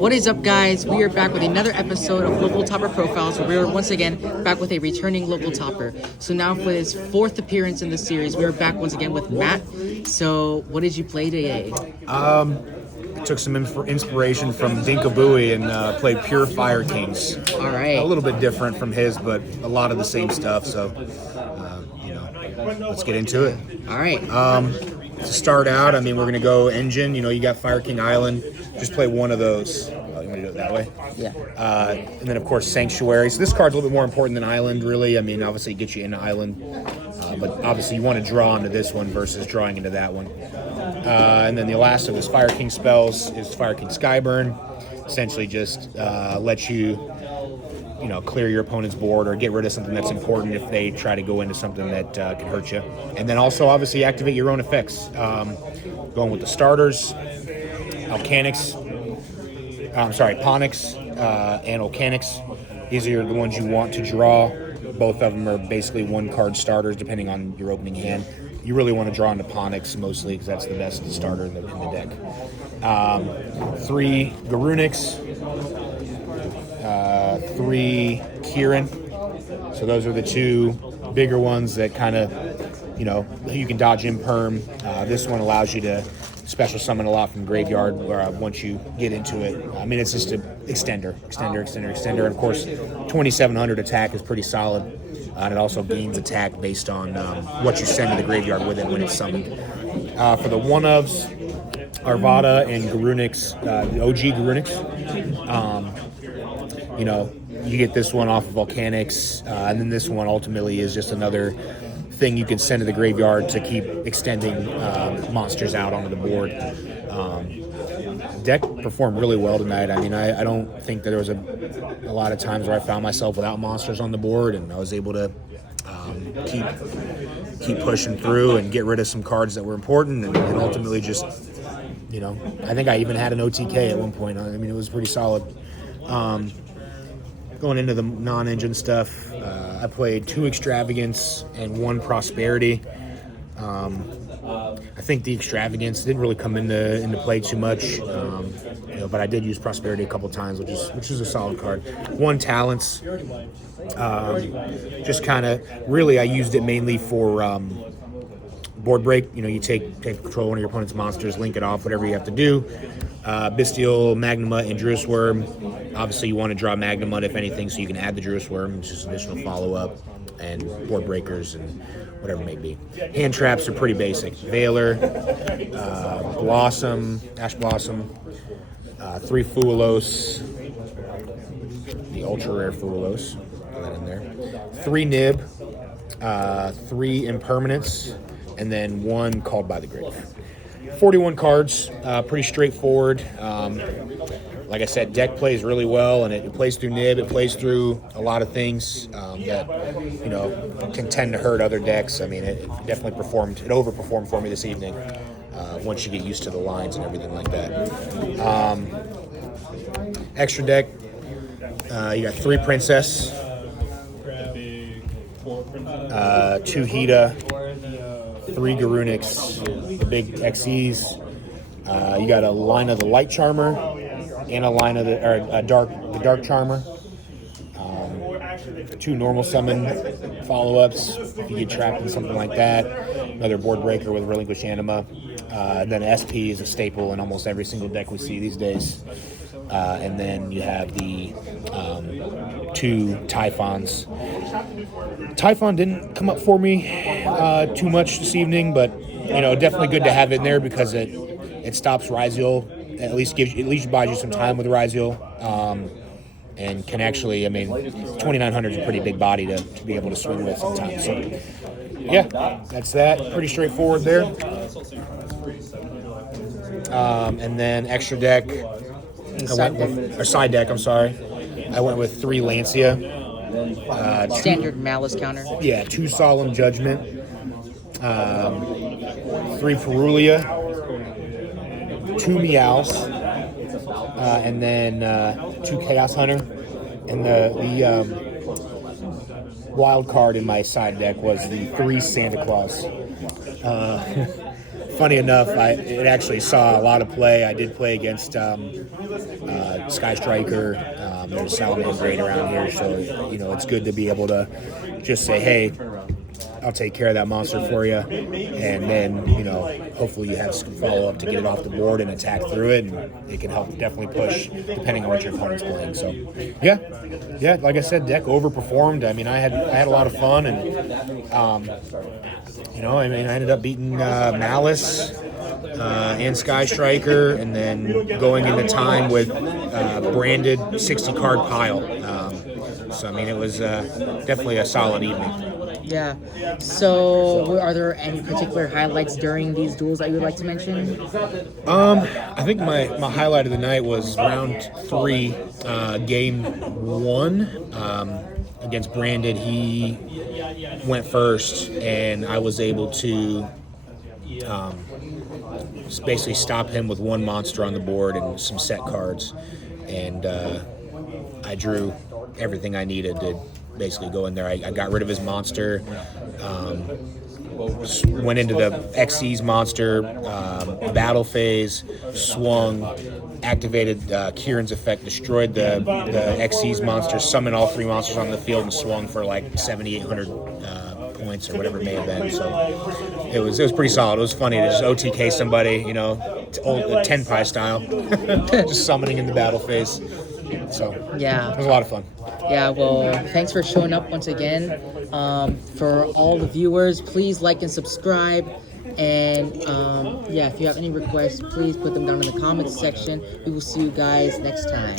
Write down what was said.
What is up, guys? We are back with another episode of Local Topper Profiles. We are once again back with a returning local topper. So now for his fourth appearance in the series, we are back once again with Matt. So what did you play today? I took some inspiration from Dinkabooey and played Pure Fire Kings. All right. A little bit different from his, but a lot of the same stuff. So, let's get into it. All right. To start out, we're going to go engine. You got Fire King Island. Just play one of those. Oh, you want to do it that way? Yeah. And then, of course, Sanctuary. So this card's a little bit more important than Island, really. Obviously, it gets you into Island. But obviously, you want to draw into this one versus drawing into that one. And then the last of his Fire King spells is Fire King Skyburn. Essentially just lets you, clear your opponent's board or get rid of something that's important if they try to go into something that can hurt you. And then also, obviously, activate your own effects. Going with the starters, Ponics, and Volcanics. These are the ones you want to draw. Both of them are basically one-card starters, depending on your opening hand. You really want to draw into Ponics mostly because that's the best starter in the deck. 3 Garunics, 3 Kieran. So those are the two bigger ones that kind of, you can dodge Imperm. This one allows you to special summon a lot from graveyard once you get into it. It's just an extender. And of course, 2700 attack is pretty solid. And it also gains attack based on what you send to the graveyard with it when it's summoned. For the one-ofs, Arvada and Garunics, the OG Garunics, you get this one off of Volcanics, and then this one ultimately is just another thing you can send to the graveyard to keep extending monsters out onto the board. Deck performed really well tonight. I don't think that there was a lot of times where I found myself without monsters on the board, and I was able to keep pushing through and get rid of some cards that were important, and ultimately just, I think I even had an OTK at one point. It was pretty solid. Going into the non-engine stuff, I played 2 Extravagance and 1 Prosperity. I think the Extravagance didn't really come into play too much, but I did use Prosperity a couple times, which is a solid card. 1 Talents, just kind of really I used it mainly for board break. You take control of one of your opponent's monsters, link it off, whatever you have to do. Bestial, Magnuma, and Druis Worm. Obviously, you want to draw Magnuma if anything, so you can add the Druis Worm. It's just additional follow-up and board breakers and whatever it may be. Hand traps are pretty basic. Veiler, Blossom, Ash Blossom, 3 Fuelos, the ultra rare Fuelos, put that in there. 3 Nib, 3 Impermanence, and then 1 Called by the Grave. 41 cards, pretty straightforward. Like I said, deck plays really well, and it plays through Nib. It plays through a lot of things that can tend to hurt other decks. It definitely performed. It overperformed for me this evening. Once you get used to the lines and everything like that. Extra deck, you got 3 Princess, 2 Hida, 3 Garunics, the big XEs. You got a line of the Light Charmer and a line of the Dark Charmer. 2 normal summon follow-ups if you get trapped in something like that. Another board breaker with Relinquish Anima. Then SP is a staple in almost every single deck we see these days. And then you have the 2 Typhons. Typhon didn't come up for me too much this evening, but definitely good to have it in there because it stops Ryziel. At least buys you some time with Ryziel, and can actually 2900 is a pretty big body to be able to swing with sometimes. So yeah, that's that. Pretty straightforward there. And then extra deck. Side deck, I'm sorry. I went with 3 Lancia. Standard Malice counter. Yeah, 2 Solemn Judgment. 3 Ferulia. 2 Meows. And then 2 Chaos Hunter. And the wild card in my side deck was the 3 Santa Claus. funny enough, it actually saw a lot of play. I did play against Sky Striker. There's a Salamander grade around here, so it's good to be able to just say, hey, I'll take care of that monster for you, and then hopefully you have some follow up to get it off the board and attack through it, and it can help definitely push depending on what your opponent's playing. So yeah, like I said, deck overperformed. I mean, I had a lot of fun, and I ended up beating Malice and Sky Striker, and then going into time with branded 60 card pile. So I mean, it was definitely a solid evening. Yeah. So, are there any particular highlights during these duels that you would like to mention? I think my highlight of the night was round 3, game 1 against Branded. He went first, and I was able to basically stop him with one monster on the board and some set cards, and I drew everything I needed to basically go in there. I got rid of his monster, went into the Xyz monster, battle phase, swung, activated Kieran's effect, destroyed the Xyz monster, summoned all 3 monsters on the field, and swung for like 7,800 points or whatever it may have been. So it was pretty solid. It was funny to just OTK somebody, old 10-pie style, just summoning in the battle phase. So yeah, it was a lot of fun. Yeah, well, thanks for showing up once again. For all the viewers, please like and subscribe. And if you have any requests, please put them down in the comments section. We will see you guys next time.